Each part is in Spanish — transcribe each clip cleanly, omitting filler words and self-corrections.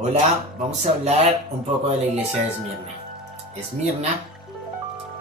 Hola, vamos a hablar un poco de la iglesia de Esmirna. Esmirna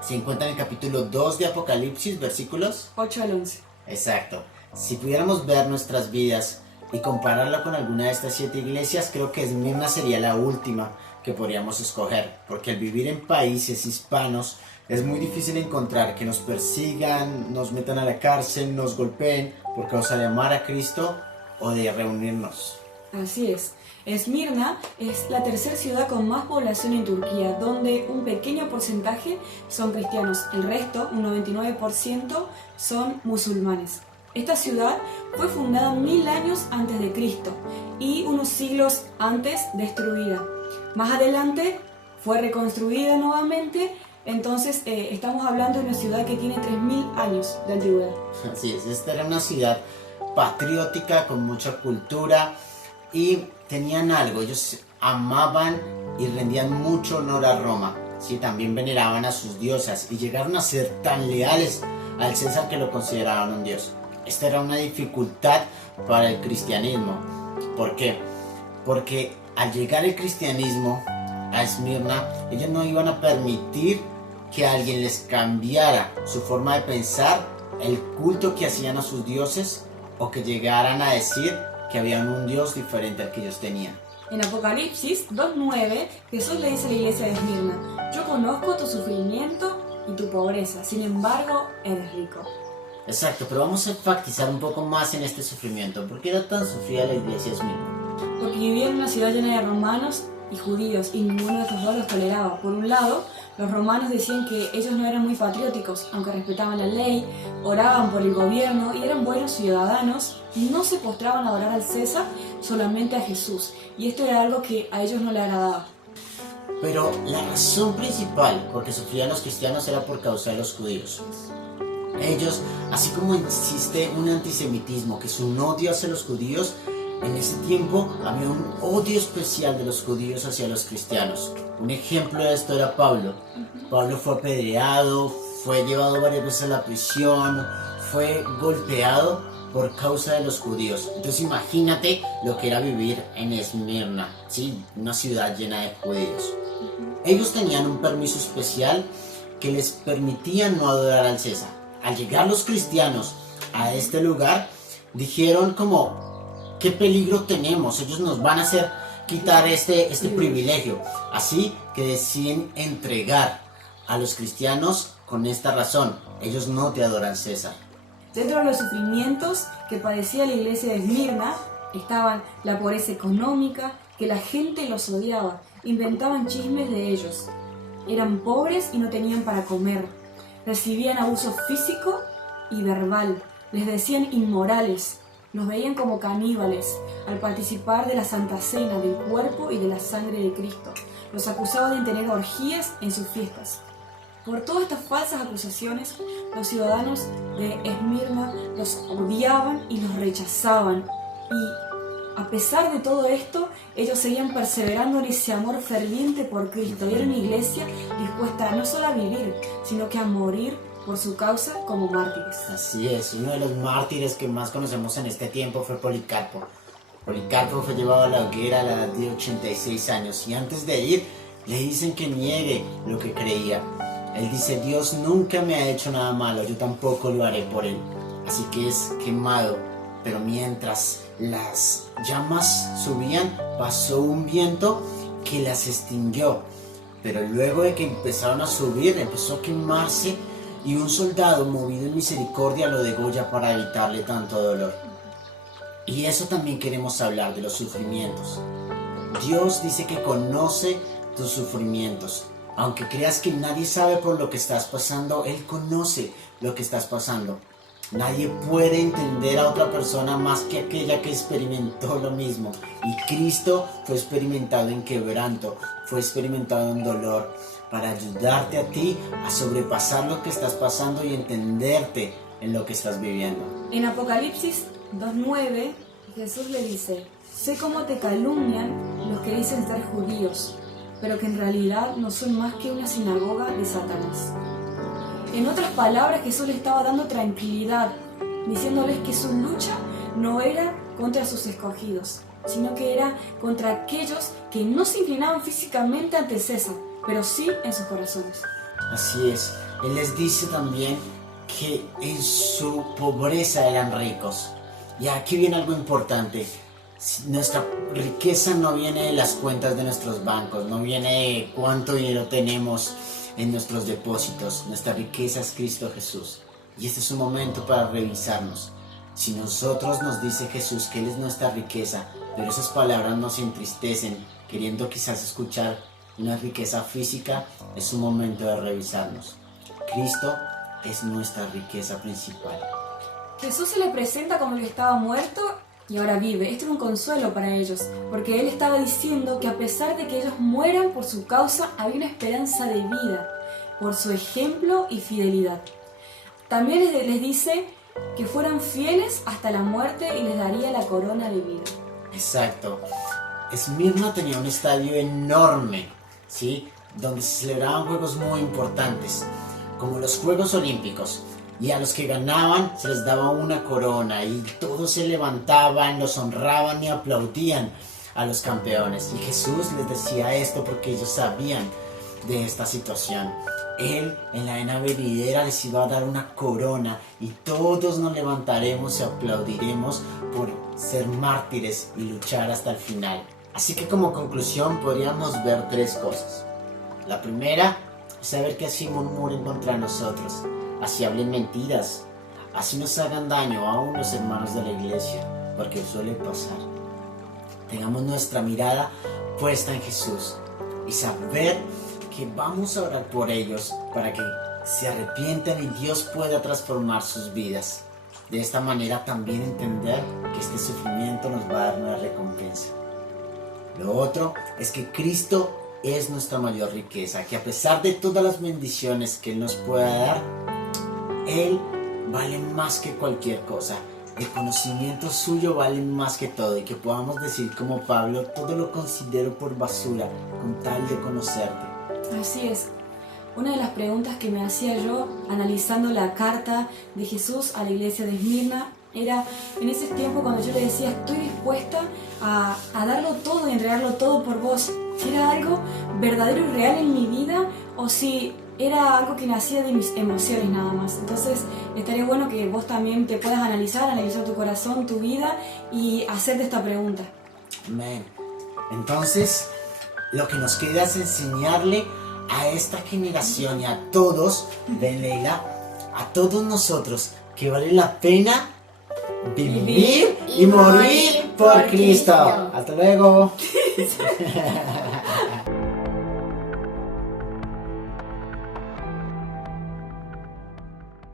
se encuentra en el capítulo 2 de Apocalipsis, versículos 8 al 11. Exacto. Si pudiéramos ver nuestras vidas y compararla con alguna de estas 7 iglesias, creo que Esmirna sería la última que podríamos escoger, porque al vivir en países hispanos es muy difícil encontrar que nos persigan, nos metan a la cárcel, nos golpeen por causa de amar a Cristo o de reunirnos. Así es. Esmirna es la tercera ciudad con más población en Turquía, donde un pequeño porcentaje son cristianos, el resto, un 99%, son musulmanes. Esta ciudad fue fundada 1000 años antes de Cristo y unos siglos antes destruida. Más adelante fue reconstruida nuevamente, entonces estamos hablando de una ciudad que tiene 3000 años de antigüedad. Así es, esta era una ciudad patriótica con mucha cultura y tenían algo, ellos amaban y rendían mucho honor a Roma, ¿sí? También veneraban a sus diosas y llegaron a ser tan leales al César que lo consideraban un dios. Esta era una dificultad para el cristianismo. ¿Por qué? Porque al llegar el cristianismo a Esmirna, ellos no iban a permitir que alguien les cambiara su forma de pensar, el culto que hacían a sus dioses, o que llegaran a decir que habían un Dios diferente al que ellos tenían. En Apocalipsis 2:9, Jesús le dice a la iglesia de Esmirna: yo conozco tu sufrimiento y tu pobreza, sin embargo, eres rico. Exacto, pero vamos a enfatizar un poco más en este sufrimiento. ¿Por qué era tan sufrida la iglesia de Esmirna? Porque vivía en una ciudad llena de romanos y judíos, y ninguno de estos dos los toleraba. Por un lado, los romanos decían que ellos no eran muy patrióticos, aunque respetaban la ley, oraban por el gobierno y eran buenos ciudadanos, no se postraban a adorar al César, solamente a Jesús, y esto era algo que a ellos no les agradaba. Pero la razón principal por que sufrían los cristianos era por causa de los judíos. Ellos, así como existe un antisemitismo, que es un odio hacia los judíos, en ese tiempo había un odio especial de los judíos hacia los cristianos. Un ejemplo de esto era Pablo. Pablo fue apedreado, fue llevado varias veces a la prisión, fue golpeado por causa de los judíos. Entonces imagínate lo que era vivir en Esmirna, ¿sí? Una ciudad llena de judíos. Ellos tenían un permiso especial que les permitía no adorar al César. Al llegar los cristianos a este lugar, dijeron como: ¿qué peligro tenemos? Ellos nos van a hacer quitar este privilegio. Así que deciden entregar a los cristianos con esta razón: ellos no te adoran, César. Dentro de los sufrimientos que padecía la iglesia de Esmirna estaban la pobreza económica, que la gente los odiaba, inventaban chismes de ellos. Eran pobres y no tenían para comer. Recibían abuso físico y verbal. Les decían inmorales. Los veían como caníbales al participar de la Santa Cena, del cuerpo y de la sangre de Cristo. Los acusaban de tener orgías en sus fiestas. Por todas estas falsas acusaciones, los ciudadanos de Esmirna los odiaban y los rechazaban. Y a pesar de todo esto, ellos seguían perseverando en ese amor ferviente por Cristo. Y era una iglesia dispuesta no solo a vivir, sino que a morir por su causa como mártires. Así es, uno de los mártires que más conocemos en este tiempo fue Policarpo. Policarpo fue llevado a la hoguera a la edad de 86 años y antes de ir le dicen que niegue lo que creía. Él dice: Dios nunca me ha hecho nada malo, yo tampoco lo haré por él. Así que es quemado, pero mientras las llamas subían, pasó un viento que las extinguió. Pero luego de que empezaron a subir, empezó a quemarse y un soldado movido en misericordia lo degolla para evitarle tanto dolor. Y eso también queremos hablar, de los sufrimientos. Dios dice que conoce tus sufrimientos. Aunque creas que nadie sabe por lo que estás pasando, Él conoce lo que estás pasando. Nadie puede entender a otra persona más que aquella que experimentó lo mismo. Y Cristo fue experimentado en quebranto, fue experimentado en dolor, para ayudarte a ti a sobrepasar lo que estás pasando y entenderte en lo que estás viviendo. En Apocalipsis 2:9, Jesús le dice: sé cómo te calumnian los que dicen ser judíos, pero que en realidad no son más que una sinagoga de Satanás. En otras palabras, Jesús le estaba dando tranquilidad, diciéndoles que su lucha no era contra sus escogidos, sino que era contra aquellos que no se inclinaban físicamente ante César, pero sí en sus corazones. Así es, Él les dice también que en su pobreza eran ricos. Y aquí viene algo importante. Nuestra riqueza no viene de las cuentas de nuestros bancos, no viene de cuánto dinero tenemos en nuestros depósitos. Nuestra riqueza es Cristo Jesús. Y este es un momento para revisarnos. Si nosotros nos dice Jesús que Él es nuestra riqueza, pero esas palabras nos entristecen, queriendo quizás escuchar una riqueza física, es un momento de revisarnos. Cristo es nuestra riqueza principal. Jesús se le presenta como el que estaba muerto y ahora vive. Esto era un consuelo para ellos, porque Él estaba diciendo que a pesar de que ellos mueran por su causa, había una esperanza de vida, por su ejemplo y fidelidad. También les dice que fueran fieles hasta la muerte y les daría la corona de vida. Exacto. Esmirna tenía un estadio enorme, ¿sí? Donde se celebraban juegos muy importantes, como los Juegos Olímpicos. Y a los que ganaban se les daba una corona y todos se levantaban, los honraban y aplaudían a los campeones. Y Jesús les decía esto porque ellos sabían de esta situación. Él en la arena venidera les iba a dar una corona y todos nos levantaremos y aplaudiremos por ser mártires y luchar hasta el final. Así que como conclusión podríamos ver tres cosas. La primera es saber que así murmuren contra nosotros, así hablen mentiras, así nos hagan daño aún los hermanos de la iglesia, porque suele pasar. Tengamos nuestra mirada puesta en Jesús y saber que vamos a orar por ellos para que se arrepientan y Dios pueda transformar sus vidas. De esta manera también entender que este sufrimiento nos va a dar una recompensa. Lo otro es que Cristo es nuestra mayor riqueza, que a pesar de todas las bendiciones que Él nos pueda dar, Él vale más que cualquier cosa. El conocimiento suyo vale más que todo y que podamos decir como Pablo, todo lo considero por basura con tal de conocerte. Así es. Una de las preguntas que me hacía yo analizando la carta de Jesús a la iglesia de Esmirna era en ese tiempo cuando yo le decía estoy dispuesta a darlo todo y entregarlo todo por vos, si era algo verdadero y real en mi vida o si era algo que nacía de mis emociones nada más. Entonces estaría bueno que vos también te puedas analizar tu corazón, tu vida y hacerte esta pregunta. Amén. Entonces lo que nos queda es enseñarle a esta generación y a todos, ven Leila, a todos nosotros que vale la pena vivir y morir por Cristo. Hasta luego.